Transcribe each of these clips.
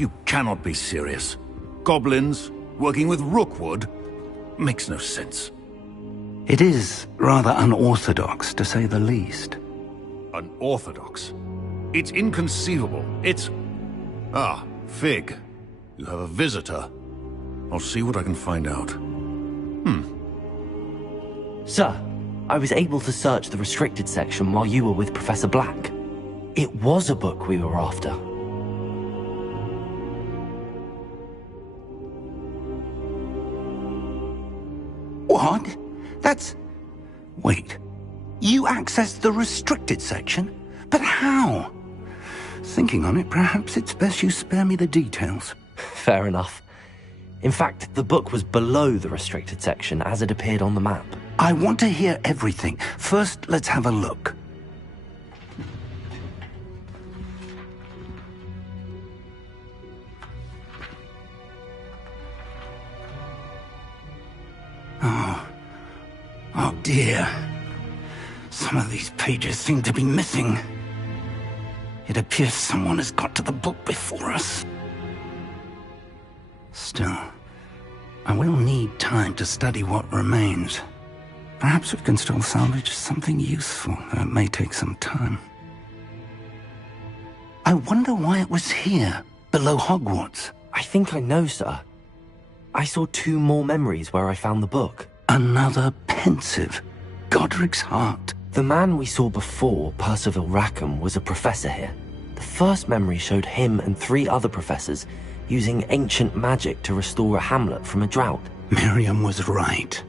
You cannot be serious. Goblins working with Rookwood? Makes no sense. It is rather unorthodox, to say the least. Unorthodox? It's inconceivable. It's... Ah, Fig. You have a visitor. I'll see what I can find out. Sir, I was able to search the restricted section while you were with Professor Black. It was a book we were after. What? That's... Wait. You accessed the restricted section? But how? Thinking on it, perhaps it's best you spare me the details. Fair enough. In fact, the book was below the restricted section as it appeared on the map. I want to hear everything. First, let's have a look. Oh dear. Some of these pages seem to be missing. It appears someone has got to the book before us. Still, I will need time to study what remains. Perhaps we can still salvage something useful, though it may take some time. I wonder why it was here, below Hogwarts. I think I know, sir. I saw 2 more memories where I found the book. Another pensive. Godric's heart. The man we saw before, Percival Rackham, was a professor here. The first memory showed him and 3 other professors using ancient magic to restore a hamlet from a drought. Miriam was right.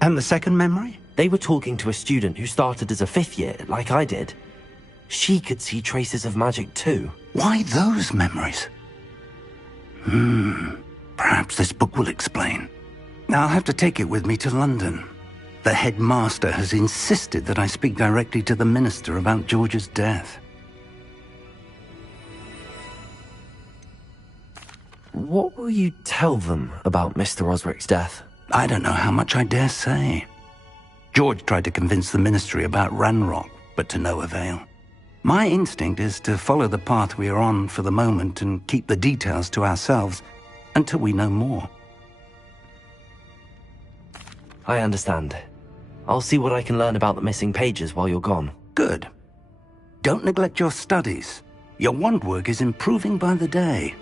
And the second memory? They were talking to a student who started as a 5th year, like I did. She could see traces of magic too. Why those memories? Perhaps this book will explain. I'll have to take it with me to London. The headmaster has insisted that I speak directly to the minister about George's death. What will you tell them about Mr. Osric's death? I don't know how much I dare say. George tried to convince the ministry about Ranrock, but to no avail. My instinct is to follow the path we are on for the moment and keep the details to ourselves until we know more. I understand. I'll see what I can learn about the missing pages while you're gone. Good. Don't neglect your studies. Your wand work is improving by the day.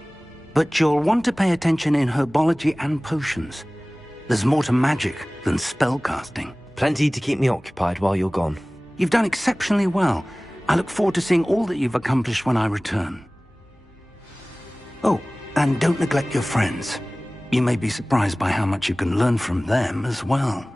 But you'll want to pay attention in herbology and potions. There's more to magic than spellcasting. Plenty to keep me occupied while you're gone. You've done exceptionally well. I look forward to seeing all that you've accomplished when I return. Oh, and don't neglect your friends. You may be surprised by how much you can learn from them as well.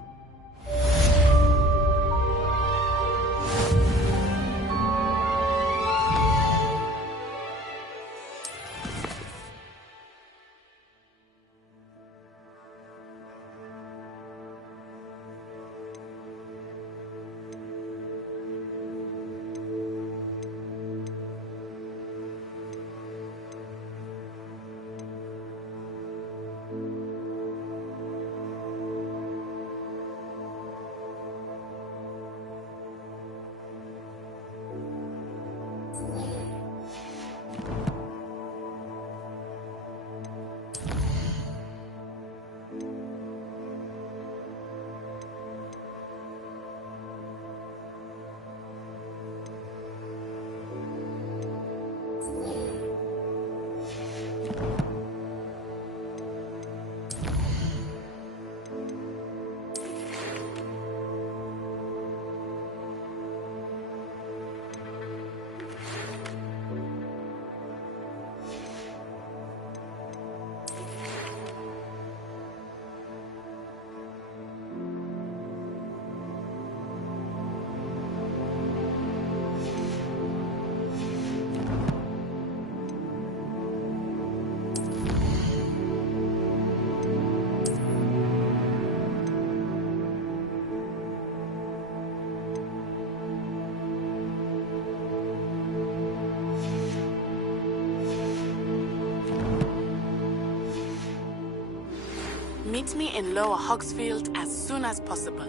Meet me in Lower Hogsfield as soon as possible.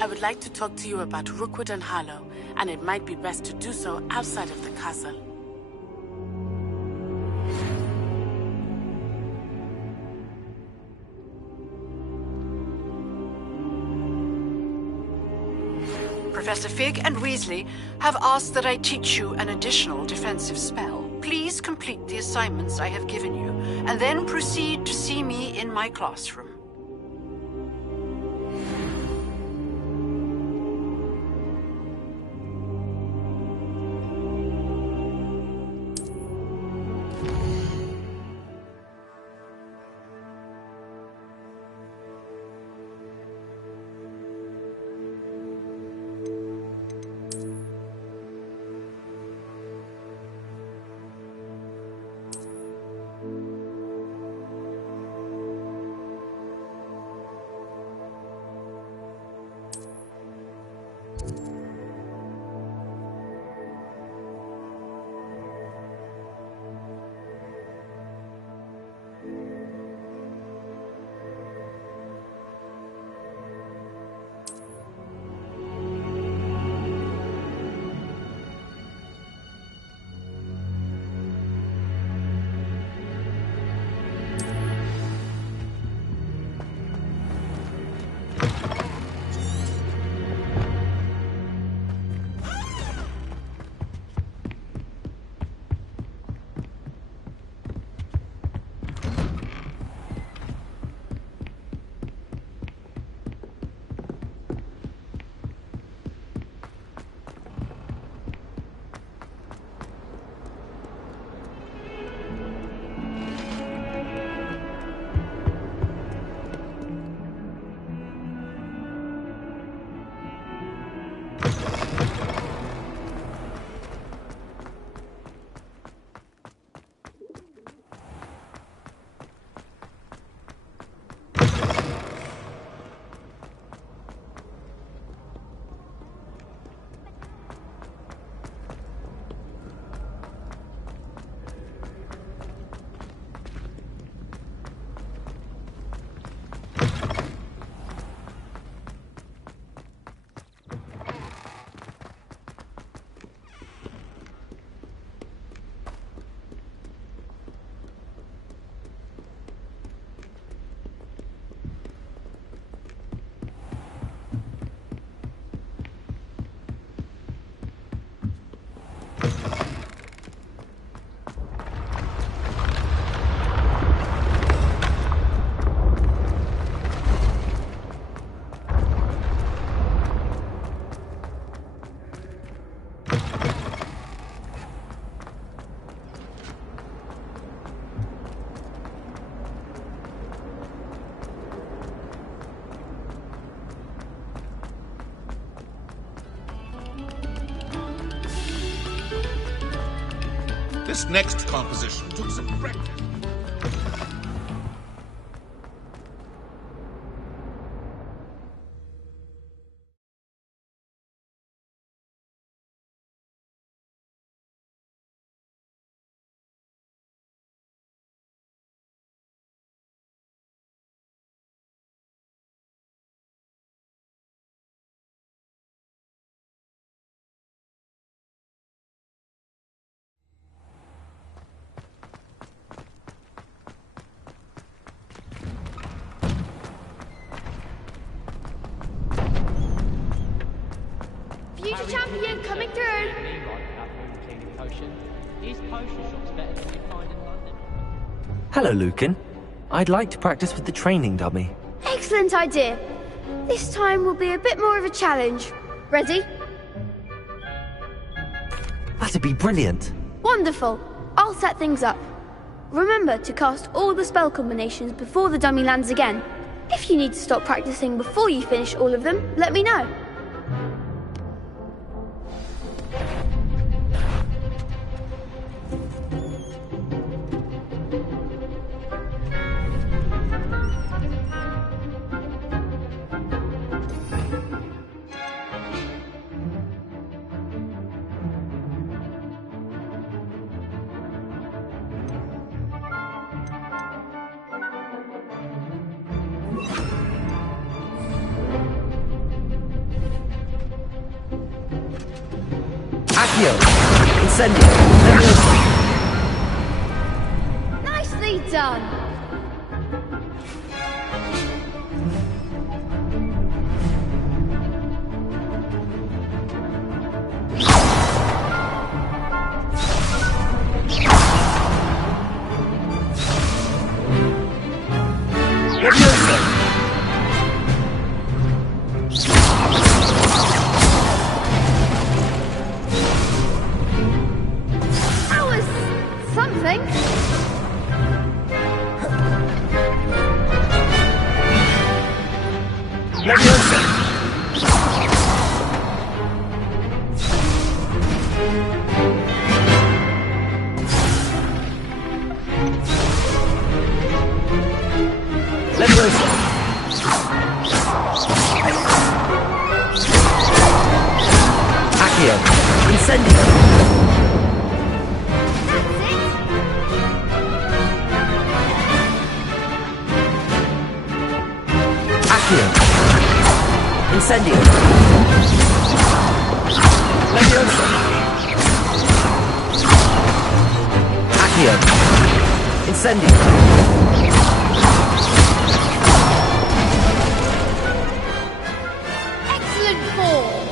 I would like to talk to you about Rookwood and Harlow, and it might be best to do so outside of the castle. Professor Fig and Weasley have asked that I teach you an additional defensive spell. Please complete the assignments I have given you, and then proceed to see me in my classroom. This next composition took some practice. Future champion coming through. Hello, Lucan. I'd like to practice with the training dummy. Excellent idea. This time will be a bit more of a challenge. Ready? That'd be brilliant. Wonderful. I'll set things up. Remember to cast all the spell combinations before the dummy lands again. If you need to stop practicing before you finish all of them, let me know. Accio! Incendio! Nicely done. something. Accio! Incendio! Accio! Incendio! Leviosa! Accio! Incendio! Excellent form.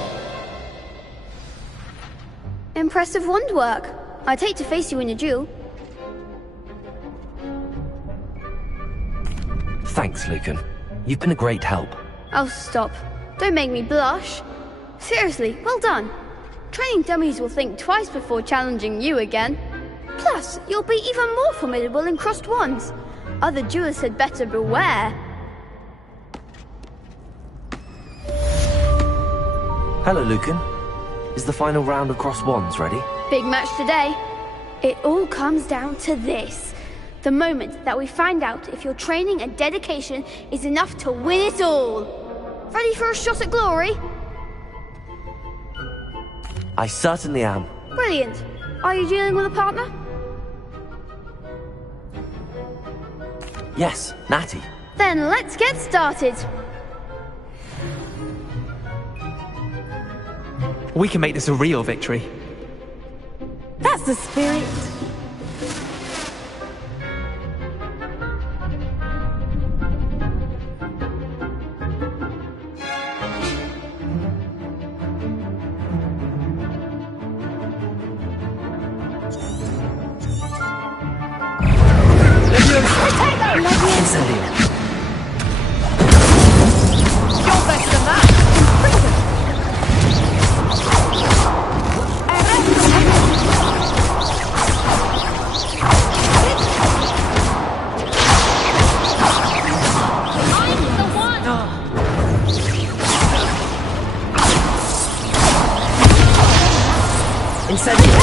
Impressive wand work. I'd hate to face you in a duel. Thanks, Lucan. You've been a great help. Oh, stop. Don't make me blush. Seriously, well done. Training dummies will think twice before challenging you again. Plus, you'll be even more formidable in crossed wands. Other duelists had better beware. Hello, Lucan. Is the final round of cross wands ready? Big match today. It all comes down to this. The moment that we find out if your training and dedication is enough to win it all. Ready for a shot at glory? I certainly am. Brilliant. Are you dealing with a partner? Yes, Natty. Then let's get started. We can make this a real victory. That's the spirit. Incendio! You're better than that! Incendio!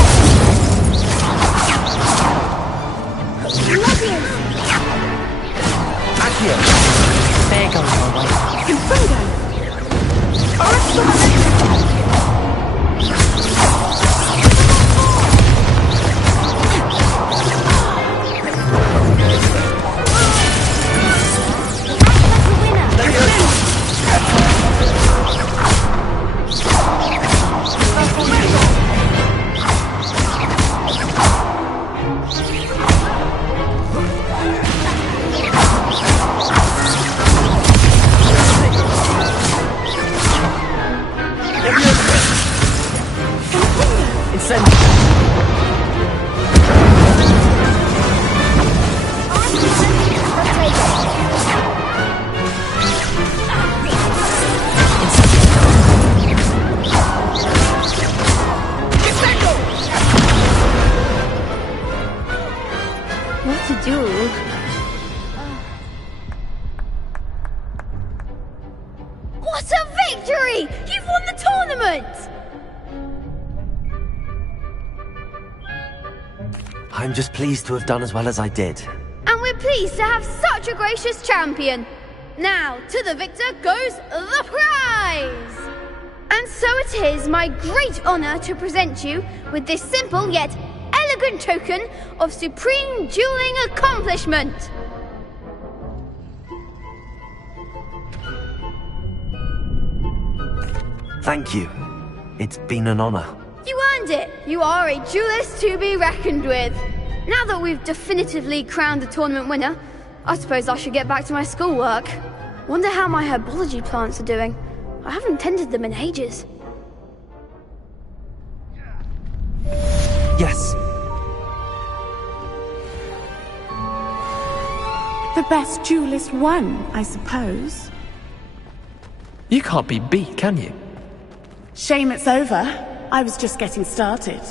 Accio! There goes my way. What to do? What a victory! You've won the tournament! I'm just pleased to have done as well as I did. And we're pleased to have such a gracious champion. Now, to the victor goes the prize! And so it is my great honor to present you with this simple yet elegant token of supreme dueling accomplishment. Thank you. It's been an honor. You earned it. You are a duelist to be reckoned with. Now that we've definitively crowned the tournament winner, I suppose I should get back to my schoolwork. Wonder how my herbology plants are doing. I haven't tended them in ages. Yes. The best duelist won, I suppose. You can't be beat, can you? Shame it's over. I was just getting started.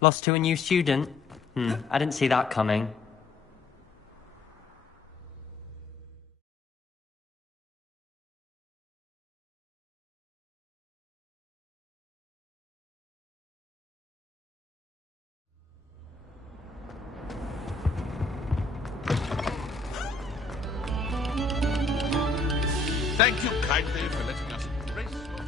Lost to a new student? I didn't see that coming. Thank you kindly for letting us embrace your...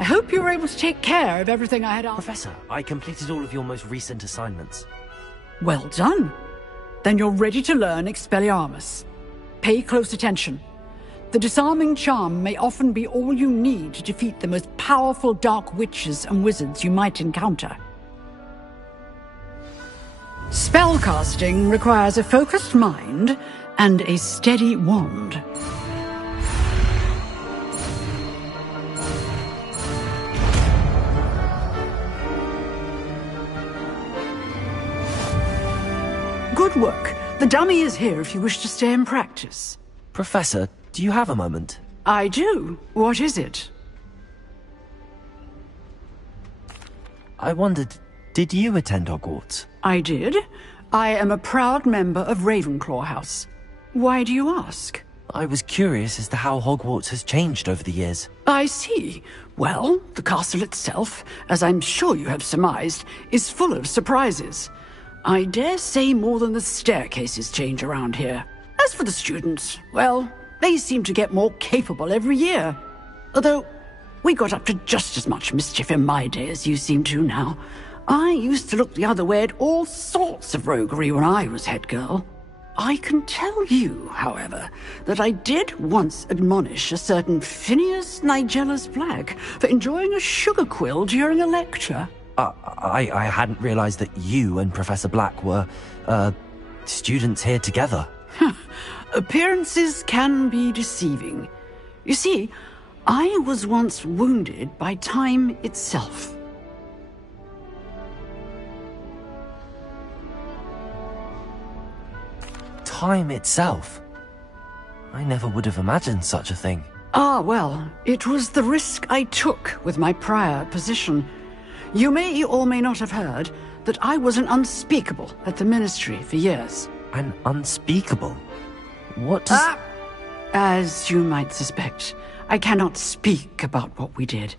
I hope you were able to take care of everything I had asked. Professor, I completed all of your most recent assignments. Well done. Then you're ready to learn Expelliarmus. Pay close attention. The disarming charm may often be all you need to defeat the most powerful dark witches and wizards you might encounter. Spellcasting requires a focused mind and a steady wand. Good work. The dummy is here if you wish to stay and practice. Professor, do you have a moment? I do. What is it? I wondered, did you attend Hogwarts? I did. I am a proud member of Ravenclaw House. Why do you ask? I was curious as to how Hogwarts has changed over the years. I see. Well, the castle itself, as I'm sure you have surmised, is full of surprises. I dare say more than the staircases change around here. As for the students, well, they seem to get more capable every year. Although, we got up to just as much mischief in my day as you seem to now. I used to look the other way at all sorts of roguery when I was head girl. I can tell you, however, that I did once admonish a certain Phineas Nigellus Black for enjoying a sugar quill during a lecture. I hadn't realized that you and Professor Black were, students here together. Appearances can be deceiving. You see, I was once wounded by time itself. Time itself? I never would have imagined such a thing. Ah, well, it was the risk I took with my prior position. You may or may not have heard that I was an unspeakable at the Ministry for years. An unspeakable? What does... As you might suspect, I cannot speak about what we did.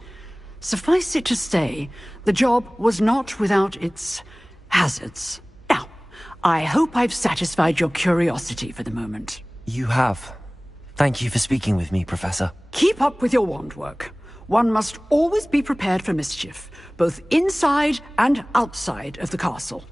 Suffice it to say, the job was not without its hazards. Now, I hope I've satisfied your curiosity for the moment. You have. Thank you for speaking with me, Professor. Keep up with your wand work. One must always be prepared for mischief, both inside and outside of the castle.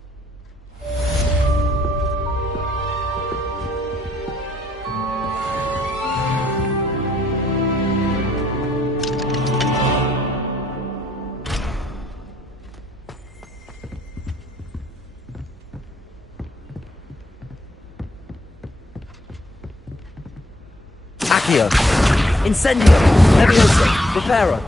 Accio! Incendio! Leviosa! Reparo!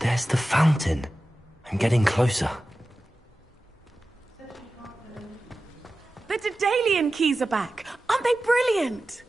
There's the fountain. I'm getting closer. The Daedalian keys are back. Aren't they brilliant?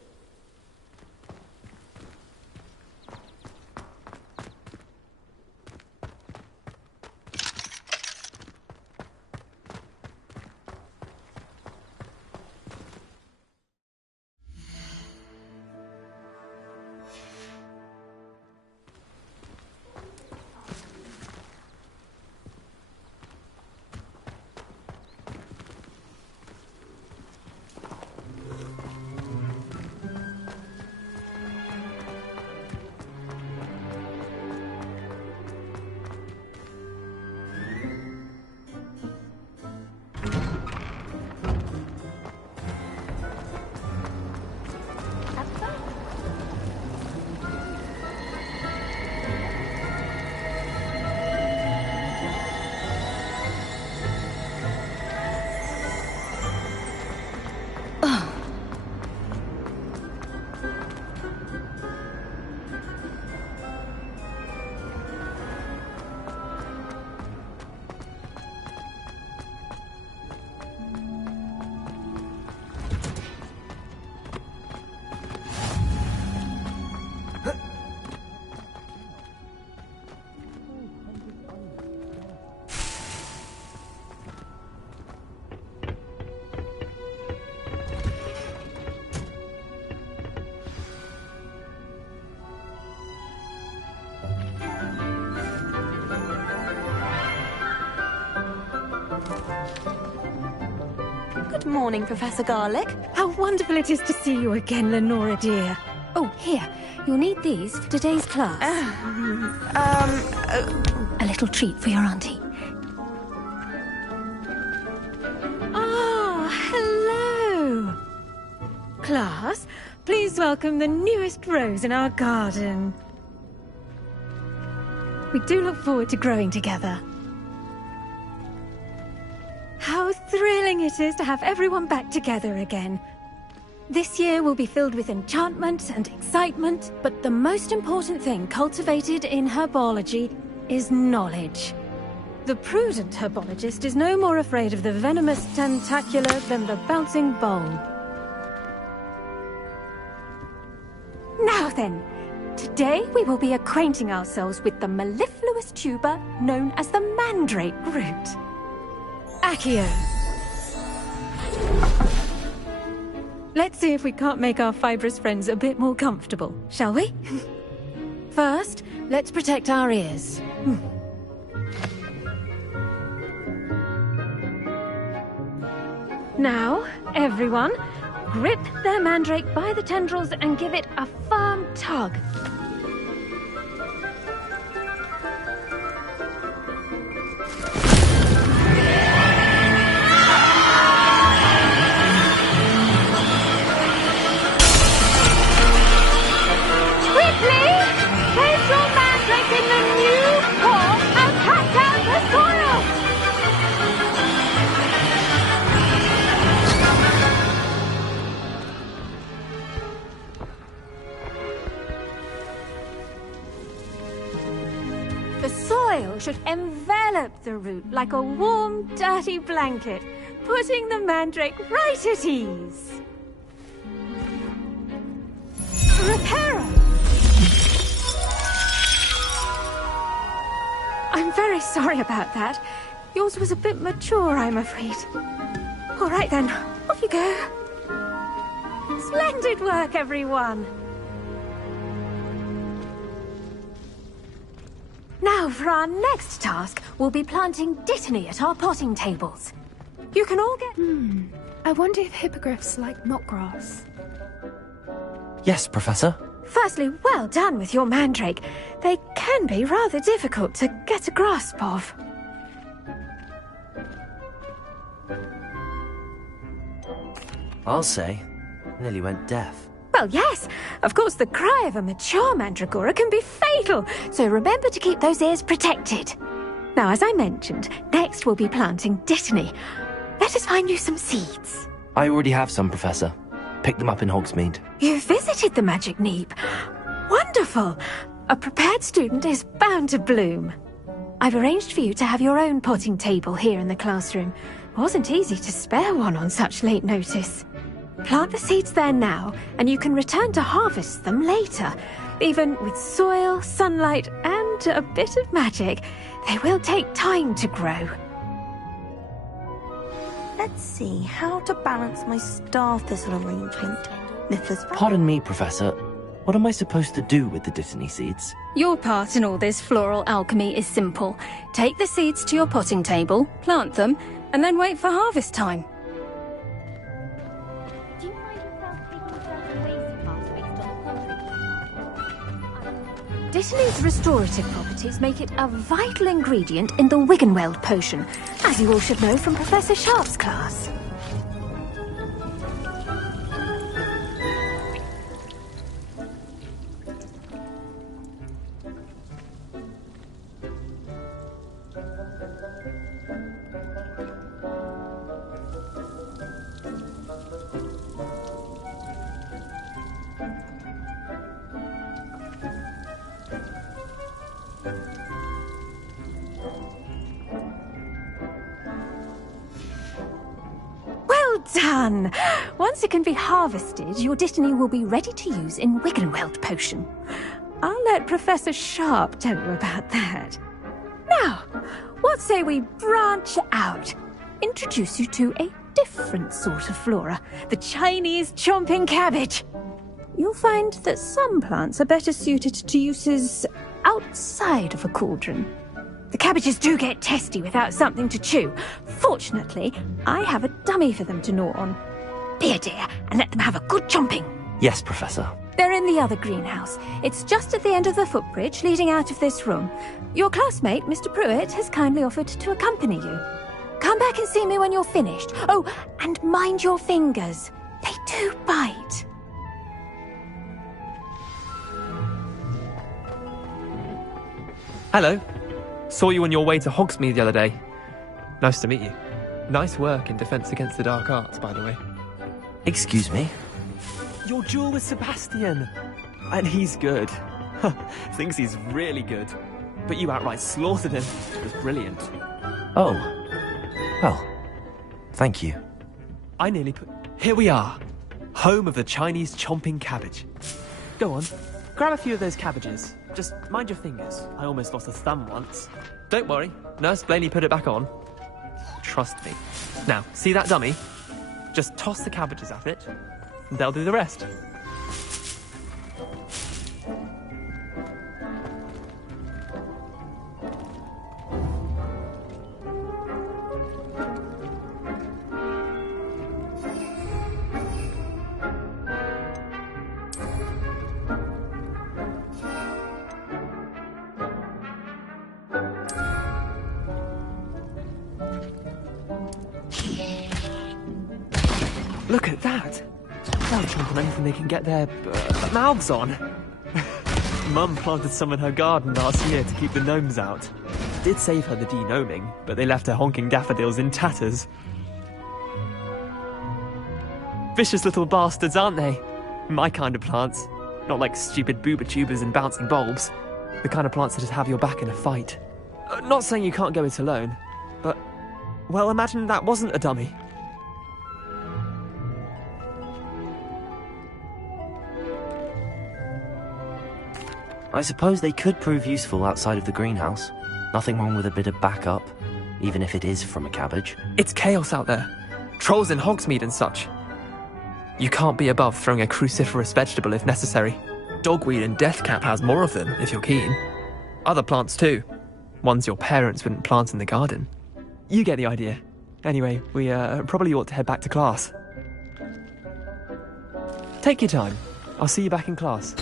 morning, Professor Garlick. How wonderful it is to see you again, Lenora dear. Oh, here. You'll need these for today's class. A little treat for your auntie. Ah, hello. Class, please welcome the newest rose in our garden. We do look forward to growing together. How thrilling it is to have everyone back together again. This year will be filled with enchantment and excitement, but the most important thing cultivated in herbology is knowledge. The prudent herbologist is no more afraid of the venomous tentacular than the bouncing bulb. Now then, today we will be acquainting ourselves with the mellifluous tuber known as the mandrake root. Accio. Let's see if we can't make our fibrous friends a bit more comfortable, shall we? First, let's protect our ears. Now, everyone, grip their mandrake by the tendrils and give it a firm tug. Should envelop the root like a warm, dirty blanket, putting the mandrake right at ease. Reparo! I'm very sorry about that. Yours was a bit mature, I'm afraid. All right then, off you go. Splendid work, everyone. Now, for our next task, we'll be planting dittany at our potting tables. You can all get... I wonder if hippogriffs like knotgrass. Yes, Professor. Firstly, well done with your mandrake. They can be rather difficult to get a grasp of. I'll say, nearly went deaf. Well, yes. Of course, the cry of a mature mandragora can be fatal, so remember to keep those ears protected. Now, as I mentioned, next we'll be planting dittany. Let us find you some seeds. I already have some, Professor. Picked them up in Hogsmeade. You visited the Magic Neep. Wonderful. A prepared student is bound to bloom. I've arranged for you to have your own potting table here in the classroom. Wasn't easy to spare one on such late notice. Plant the seeds there now, and you can return to harvest them later. Even with soil, sunlight, and a bit of magic, they will take time to grow. Let's see how to balance my star thistle arrangement. Pardon me, Professor. What am I supposed to do with the dittany seeds? Your part in all this floral alchemy is simple. Take the seeds to your potting table, plant them, and then wait for harvest time. Dittany's restorative properties make it a vital ingredient in the Wiggenweld potion, as you all should know from Professor Sharp's class. Done! Once it can be harvested, your dittany will be ready to use in Wiggenweld potion. I'll let Professor Sharp tell you about that. Now, what say we branch out? Introduce you to a different sort of flora, the Chinese chomping cabbage. You'll find that some plants are better suited to uses outside of a cauldron. The cabbages do get testy without something to chew. Fortunately, I have a dummy for them to gnaw on. Be a dear and let them have a good chomping. Yes, Professor. They're in the other greenhouse. It's just at the end of the footbridge leading out of this room. Your classmate, Mr. Pruitt, has kindly offered to accompany you. Come back and see me when you're finished. Oh, and mind your fingers. They do bite. Hello. Saw you on your way to Hogsmeade the other day. Nice to meet you. Nice work in Defense Against the Dark Arts, by the way. Excuse me? Your duel with Sebastian. And he's good. Thinks he's really good. But you outright slaughtered him. It was brilliant. Oh. Well, thank you. I nearly put... Here we are. Home of the Chinese chomping cabbage. Go on. Grab a few of those cabbages. Just mind your fingers. I almost lost a thumb once. Don't worry. Nurse Blaney put it back on. Trust me. Now, see that dummy? Just toss the cabbages at it. And they'll do the rest. Look at that! They'll chomp on anything they can get their mouths on. Mum planted some in her garden last year to keep the gnomes out. Did save her the de-gnoming, but they left her honking daffodils in tatters. Vicious little bastards, aren't they? My kind of plants. Not like stupid booba tubers and bouncing bulbs. The kind of plants that just have your back in a fight. Not saying you can't go it alone, but... well, imagine that wasn't a dummy. I suppose they could prove useful outside of the greenhouse. Nothing wrong with a bit of backup, even if it is from a cabbage. It's chaos out there. Trolls in Hogsmeade and such. You can't be above throwing a cruciferous vegetable if necessary. Dogweed and deathcap has more of them, if you're keen. Other plants too. Ones your parents wouldn't plant in the garden. You get the idea. Anyway, we probably ought to head back to class. Take your time. I'll see you back in class.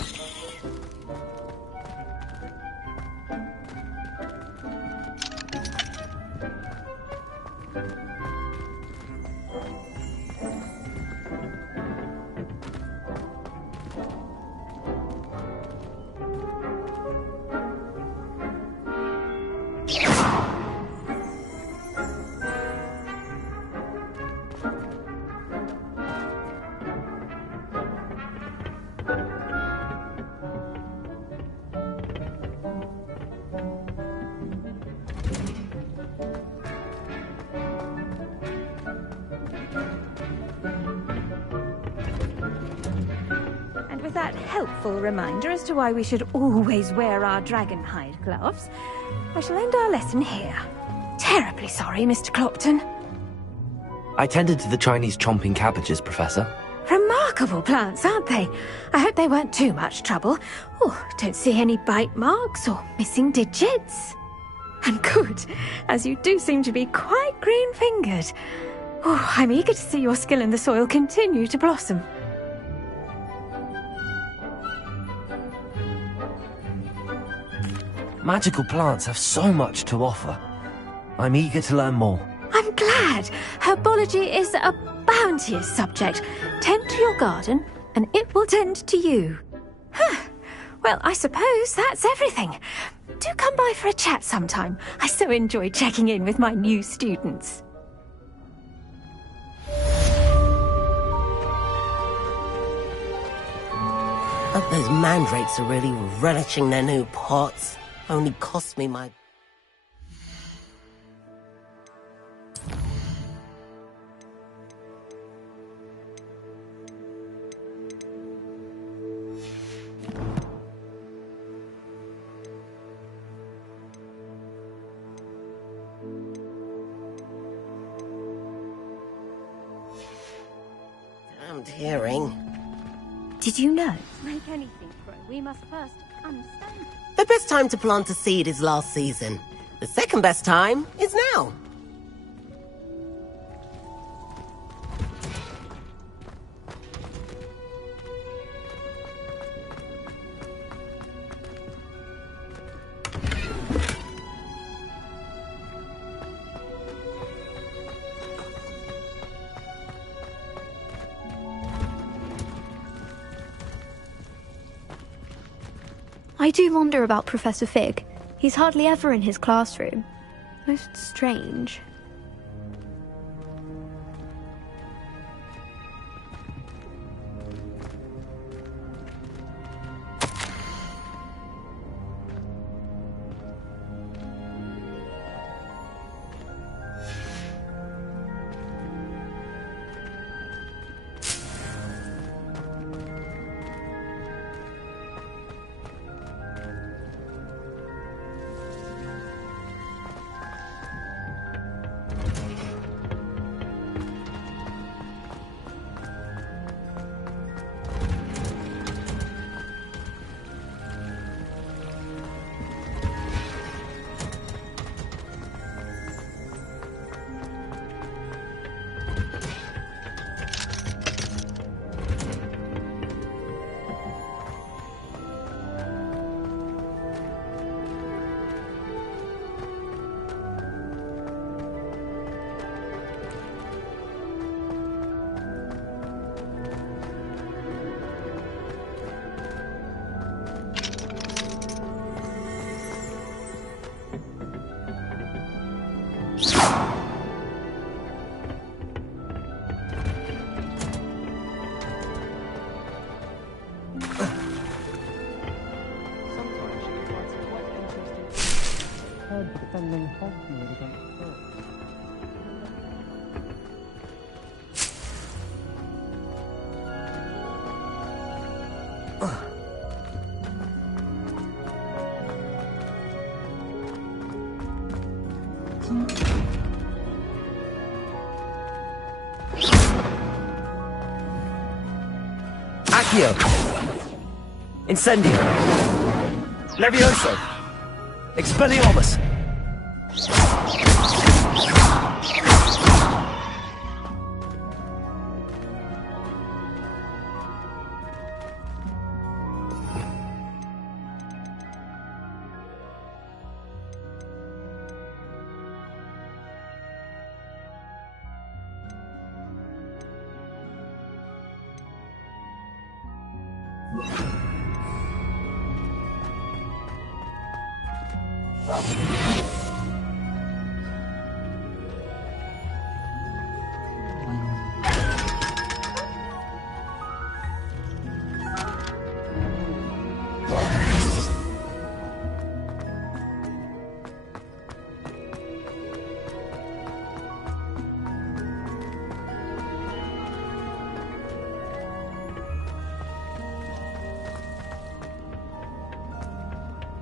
Reminder as to why we should always wear our dragon hide gloves, I shall end our lesson here. Terribly sorry, Mr. Clopton. I tended to the Chinese chomping cabbages, Professor. Remarkable plants, aren't they? I hope they weren't too much trouble. Oh, don't see any bite marks or missing digits. And good, as you do seem to be quite green-fingered. Oh, I'm eager to see your skill in the soil continue to blossom. Magical plants have so much to offer. I'm eager to learn more. I'm glad. Herbology is a bounteous subject. Tend to your garden, and it will tend to you. Well, I suppose that's everything. Do come by for a chat sometime. I so enjoy checking in with my new students. Hope those mandrakes are really relishing their new pots. Only cost me my... Damned hearing. Did you know? To make anything grow, we must first understand it. The best time to plant a seed is last season. The second best time is now. I do wonder about Professor Fig. He's hardly ever in his classroom. Most strange. Accio! Incendio! Levioso! Expelliarmus!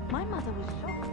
My mother was shocked.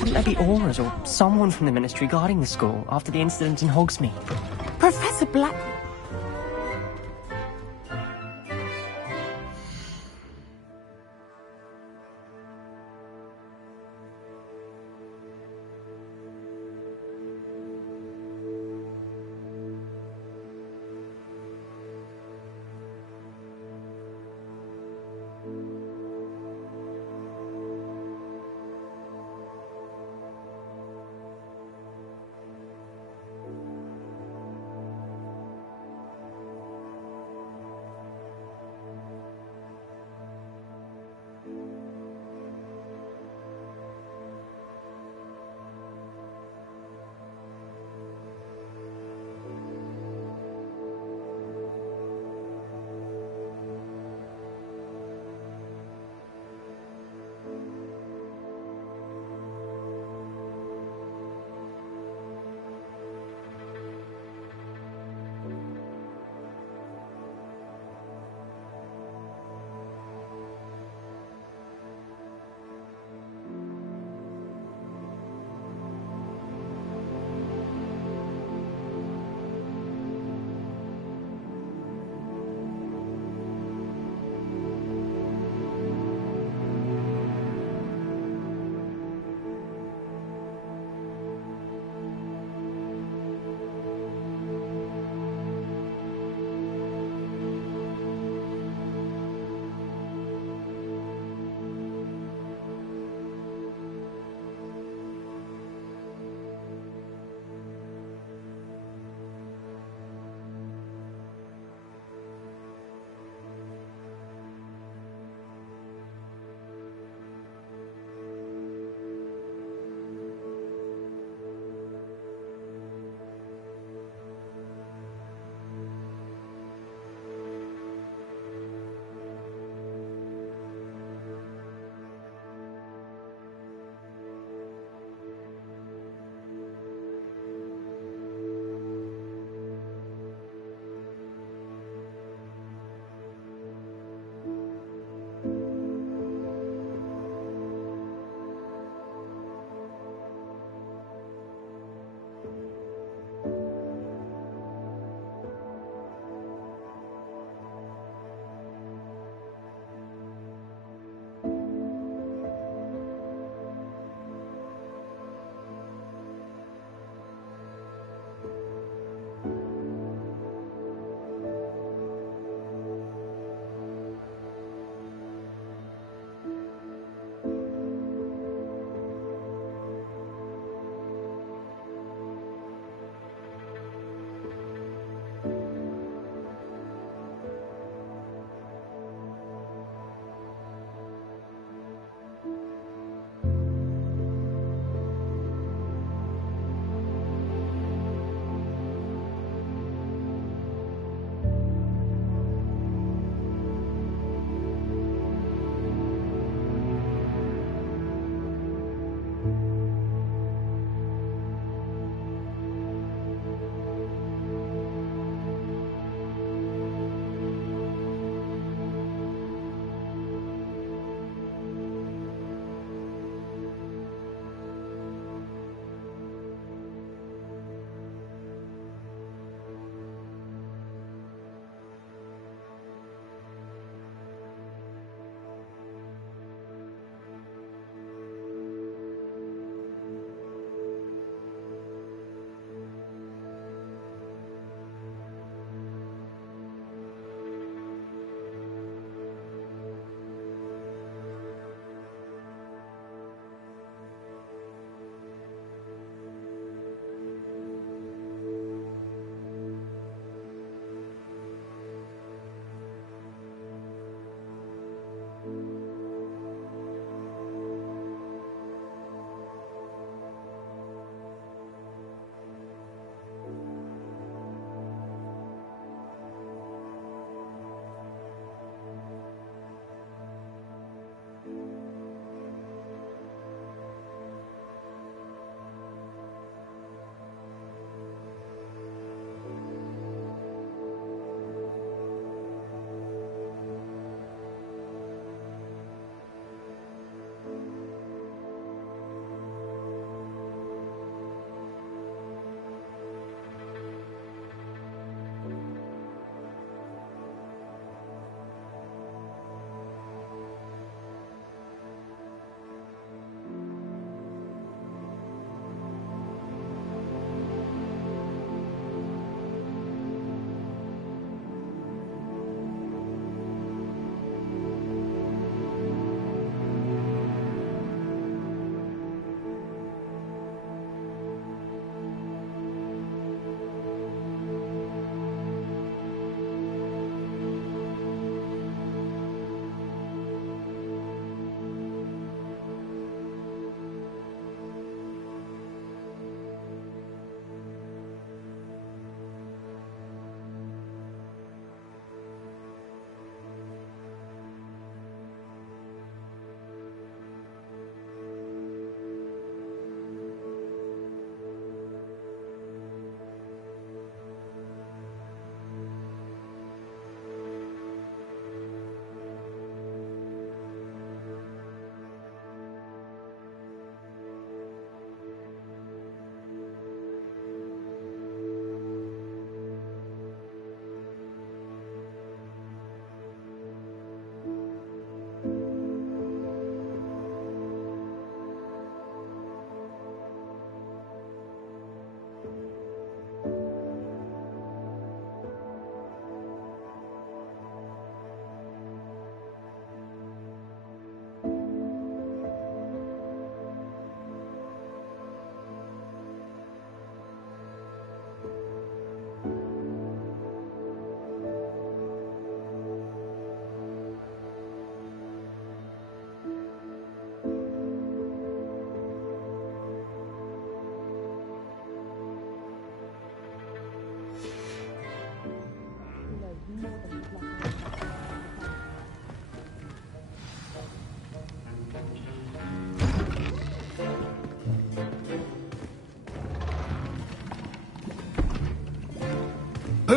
Shouldn't there be Auras or someone from the Ministry guarding the school after the incident in Hogsmeade? Professor Black...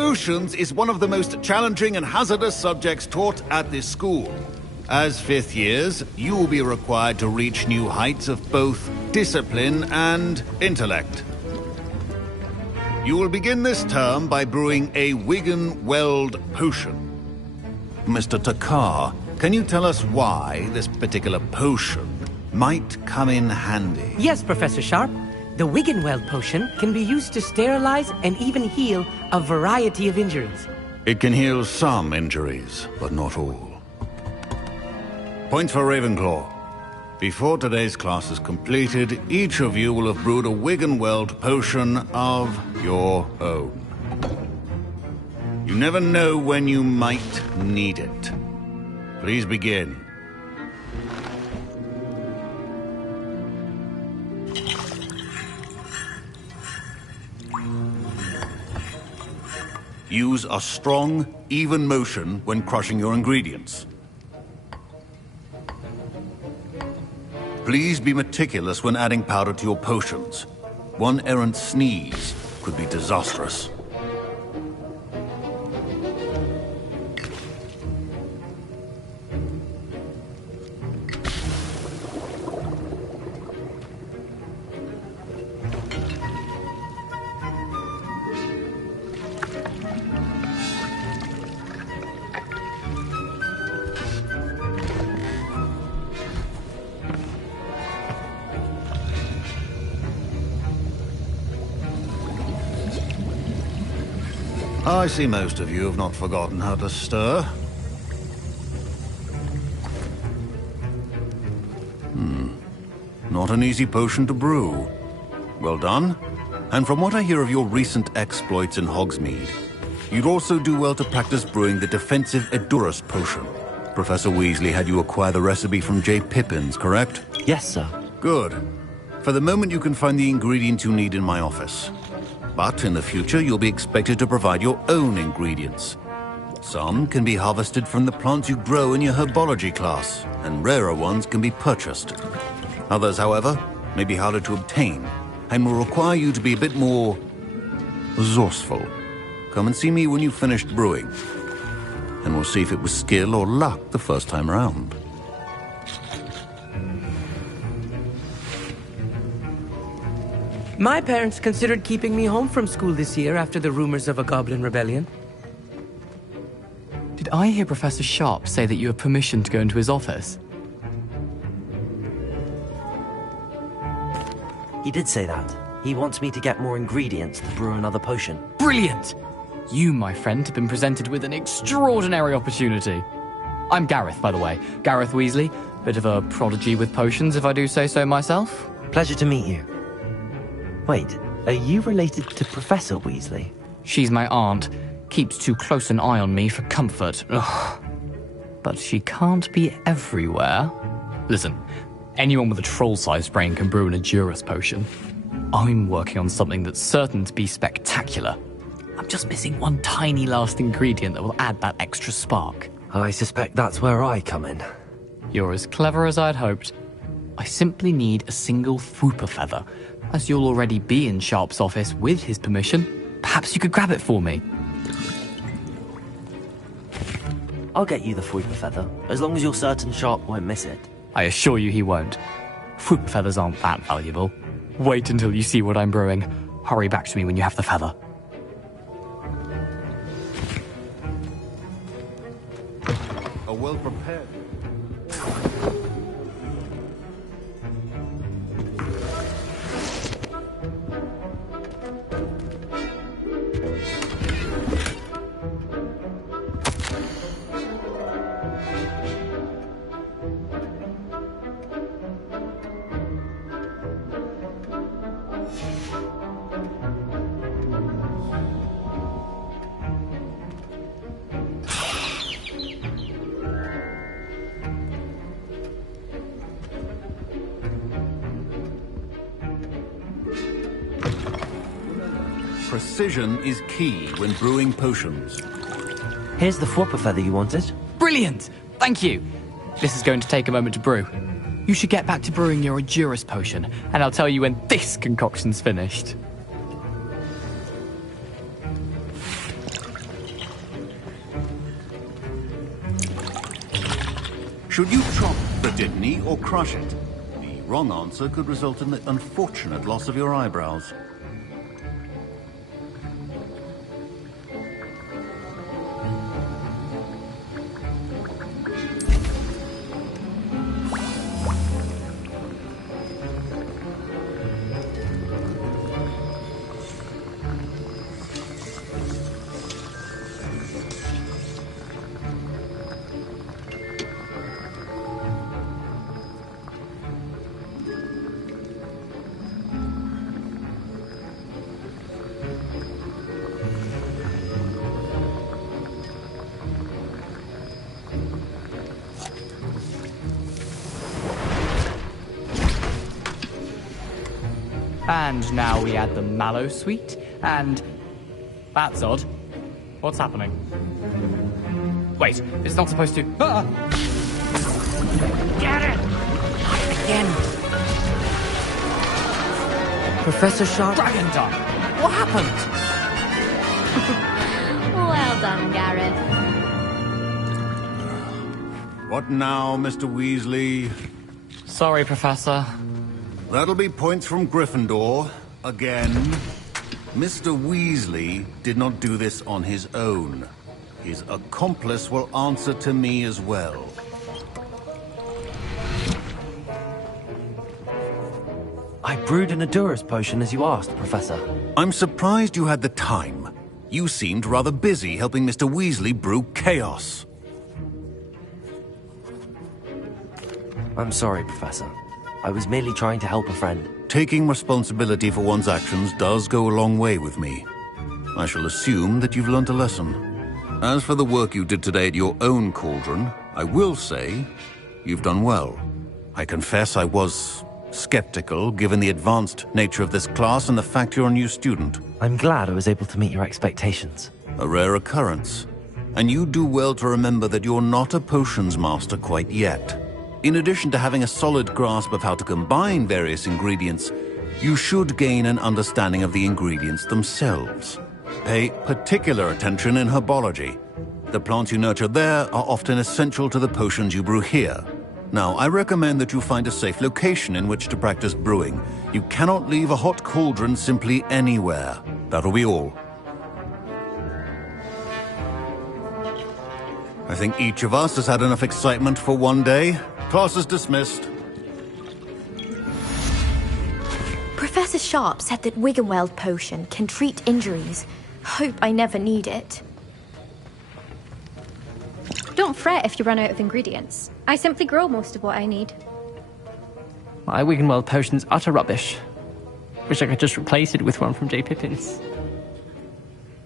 Potions is one of the most challenging and hazardous subjects taught at this school. As fifth years, you will be required to reach new heights of both discipline and intellect. You will begin this term by brewing a Wiggenweld potion. Mr. Takar, can you tell us why this particular potion might come in handy? Yes, Professor Sharp. The Wiggenweld potion can be used to sterilize and even heal a variety of injuries. It can heal some injuries, but not all. Points for Ravenclaw. Before today's class is completed, each of you will have brewed a Wiggenweld potion of your own. You never know when you might need it. Please begin. Use a strong, even motion when crushing your ingredients. Please be meticulous when adding powder to your potions. One errant sneeze could be disastrous. I see most of you have not forgotten how to stir. Not an easy potion to brew. Well done. And from what I hear of your recent exploits in Hogsmeade, you'd also do well to practice brewing the defensive Edurus potion. Professor Weasley had you acquire the recipe from J. Pippins, correct? Yes, sir. Good. For the moment, you can find the ingredients you need in my office. But in the future, you'll be expected to provide your own ingredients. Some can be harvested from the plants you grow in your herbology class, and rarer ones can be purchased. Others, however, may be harder to obtain, and will require you to be a bit more resourceful. Come and see me when you've finished brewing, and we'll see if it was skill or luck the first time around. My parents considered keeping me home from school this year after the rumors of a goblin rebellion. Did I hear Professor Sharp say that you have permission to go into his office? He did say that. He wants me to get more ingredients to brew another potion. Brilliant! You, my friend, have been presented with an extraordinary opportunity. I'm Gareth, by the way. Gareth Weasley. Bit of a prodigy with potions, if I do say so myself. Pleasure to meet you. Wait, are you related to Professor Weasley? She's my aunt. Keeps too close an eye on me for comfort. Ugh. But she can't be everywhere. Listen, anyone with a troll-sized brain can brew an Edurus potion. I'm working on something that's certain to be spectacular. I'm just missing one tiny last ingredient that will add that extra spark. I suspect that's where I come in. You're as clever as I'd hoped. I simply need a single Fwooper feather. As you'll already be in Sharp's office with his permission, perhaps you could grab it for me. I'll get you the Fwooper feather, as long as you're certain Sharp won't miss it. I assure you he won't. Fwooper feathers aren't that valuable. Wait until you see what I'm brewing. Hurry back to me when you have the feather. A well-prepared... Precision is key when brewing potions. Here's the Fwooper feather you wanted. Brilliant! Thank you! This is going to take a moment to brew. You should get back to brewing your Edurus potion, and I'll tell you when this concoction's finished. Should you chop the Dittany or crush it? The wrong answer could result in the unfortunate loss of your eyebrows. And now we add the mallow sweet, and... That's odd. What's happening? Wait, it's not supposed to... Ah! Get it! Again. Professor Sharp... Dragon Dog! What happened? Well done, Gareth. What now, Mr. Weasley? Sorry, Professor. That'll be points from Gryffindor. Again. Mr. Weasley did not do this on his own. His accomplice will answer to me as well. I brewed an Adurus potion as you asked, Professor. I'm surprised you had the time. You seemed rather busy helping Mr. Weasley brew chaos. I'm sorry, Professor. I was merely trying to help a friend. Taking responsibility for one's actions does go a long way with me. I shall assume that you've learnt a lesson. As for the work you did today at your own cauldron, I will say you've done well. I confess I was skeptical, given the advanced nature of this class and the fact you're a new student. I'm glad I was able to meet your expectations. A rare occurrence. And you do well to remember that you're not a potions master quite yet. In addition to having a solid grasp of how to combine various ingredients, you should gain an understanding of the ingredients themselves. Pay particular attention in herbology. The plants you nurture there are often essential to the potions you brew here. Now, I recommend that you find a safe location in which to practice brewing. You cannot leave a hot cauldron simply anywhere. That'll be all. I think each of us has had enough excitement for one day. Class is dismissed. Professor Sharp said that Wiggenweld potion can treat injuries. Hope I never need it. Don't fret if you run out of ingredients. I simply grow most of what I need. My Wiggenweld potion's utter rubbish. Wish I could just replace it with one from J. Pippin's.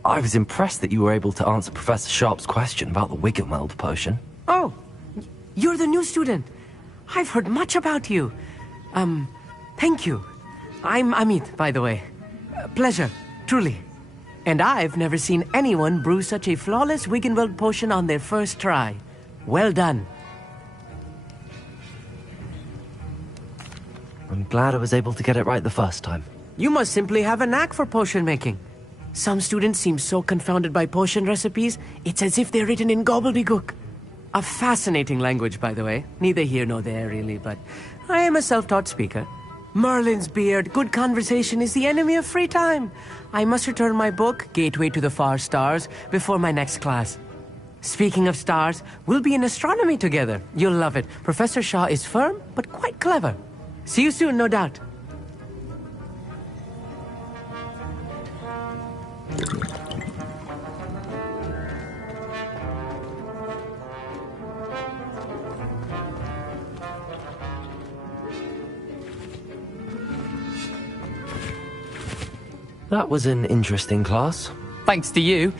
I was impressed that you were able to answer Professor Sharp's question about the Wiggenweld potion. Oh, you're the new student. I've heard much about you. Thank you. I'm Amit, by the way. Pleasure, truly. And I've never seen anyone brew such a flawless Wiggenweld potion on their first try. Well done. I'm glad I was able to get it right the first time. You must simply have a knack for potion making. Some students seem so confounded by potion recipes, it's as if they're written in gobbledygook. A fascinating language, by the way. Neither here nor there, really, but I am a self-taught speaker. Merlin's beard, good conversation is the enemy of free time. I must return my book, Gateway to the Far Stars, before my next class. Speaking of stars, we'll be in astronomy together. You'll love it. Professor Shaw is firm, but quite clever. See you soon, no doubt. That was an interesting class. Thanks to you.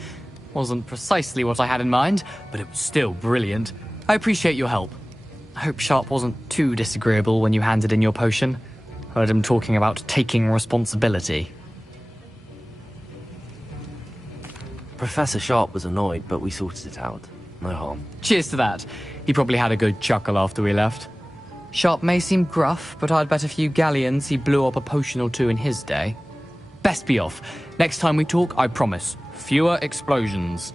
Wasn't precisely what I had in mind, but it was still brilliant. I appreciate your help. I hope Sharp wasn't too disagreeable when you handed in your potion. Heard him talking about taking responsibility. Professor Sharp was annoyed, but we sorted it out. No harm. Cheers to that. He probably had a good chuckle after we left. Sharp may seem gruff, but I'd bet a few galleons he blew up a potion or two in his day. Best be off. Next time we talk, I promise. Fewer explosions.